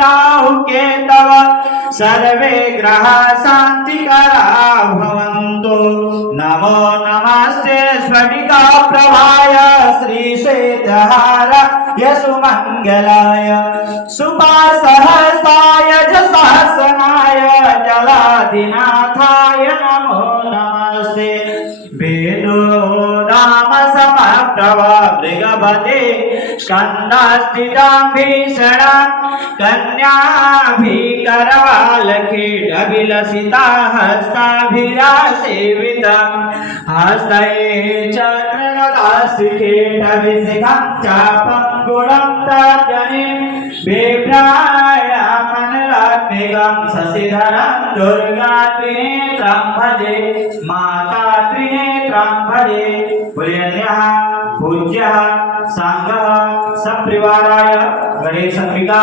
राहुकेतव सर्वे ग्रहाः शान्तिकरा भवन्तु। नमो नमस्ते स्फटिकाप्रभाय श्रीश्वेतहाराय सुमङ्गलाय सुपासहस्ताय सहस्रनाय जलाधिनाथाय नमो नमस्ते। वेदो नाम समप्रभा मृगपते स्कन्धास्थितां भीषणां कन्याभिकरवालकीटविलसिता हस्ताभिरासेवितं हस्तये चक्रगदास्तिकेटविशिखं चापं गुणं तर्जनीं बिभ्रायामनलात्मिकं शशिधरं दुर्गा त्रिनेत्रं भजे माता त्रिनेत्रं भजे। पुण्यः पूज्यः संघः सपरिवाराय गणेश अंबिका